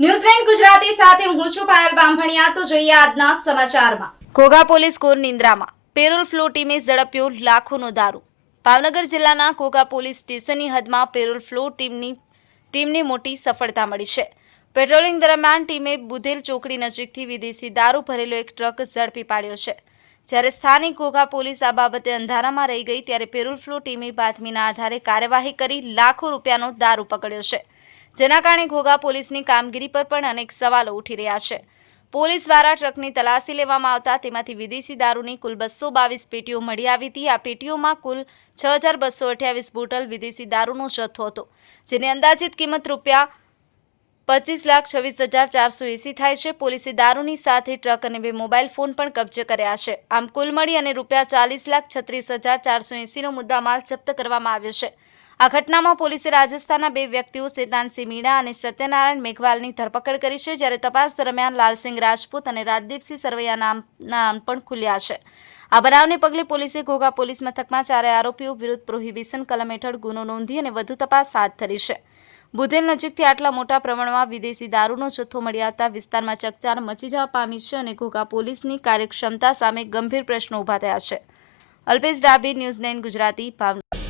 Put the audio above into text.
ન્યૂઝલેન્ડ ગુજરાતી સાથે હું છું પાયલ બામભણિયા। તો જોઈએ આજના સમાચારમાં। ઘોઘા પોલીસ કોર નિંદ્રામાં, પેરોલ ફ્લો ટીમે ઝડપ્યો લાખોનો દારૂ। ભાવનગર જિલ્લાના ઘોઘા પોલીસ સ્ટેશનની હદમાં પેરોલ ફ્લો ટીમને મોટી સફળતા મળી છે। પેટ્રોલિંગ દરમિયાન ટીમે બુધેલ ચોકડી નજીકથી વિદેશી દારૂ ભરેલો એક ટ્રક ઝડપી પાડ્યો છે। જ્યારે સ્થાનિક ઘોઘા પોલીસ આ બાબતે અંધારામાં રહી ગઈ ત્યારે પેરોલ ફ્લો ટીમે બાતમીના આધારે કાર્યવાહી કરી લાખો રૂપિયાનો દારૂ પકડ્યો છે, જેના કારણે ઘોઘા પોલીસની કામગીરી પર પણ અનેક સવાલો ઉઠી રહ્યા છે। પોલીસ દ્વારા ટ્રકની તલાશી લેવામાં આવતા તેમાંથી વિદેશી દારૂની કુલ 222 પેટીઓ મળી આવી હતી। આ પેટીઓમાં કુલ 6228 બોટલ વિદેશી દારૂનો જથ્થો હતો, જેની અંદાજિત કિંમત રૂપિયા 25,26,480 થાય છે। પોલીસે દારૂની સાથે ટ્રક અને 2 મોબાઈલ ફોન પણ કબજે કર્યા છે। આમ કુલ મળી અને રૂપિયા 40,36,480નો મુદ્દામાલ જપ્ત કરવામાં આવ્યો છે। આ ઘટનામાં પોલીસે રાજસ્થાનના 2 વ્યક્તિઓ શેતાનસિંહ મીણા અને સત્યનારાયણ મેઘવાલની ધરપકડ કરી છે, જ્યારે તપાસ દરમિયાન લાલસિંહ રાજપૂત અને રાજદીપસિંહ સરવૈયા નામ પણ ખુલ્યા છે। આ બનાવને પગલે પોલીસે ઘોઘા પોલીસ મથકમાં 4 આરોપીઓ વિરુદ્ધ પ્રોહિબિશન કલમ હેઠળ ગુનો નોંધી અને વધુ તપાસ હાથ ધરી છે। બુધેલ નજીકથી આટલા મોટા પ્રમાણમાં વિદેશી દારૂનો જથ્થો મળી આવતા વિસ્તારમાં ચકચાર મચી જવા પામી છે અને ઘોઘા પોલીસની કાર્યક્ષમતા સામે ગંભીર પ્રશ્નો ઊભા થયા છે। અલ્પેશ ડાભી, ન્યૂઝલેન્ડ ગુજરાતી, ભાવનગર।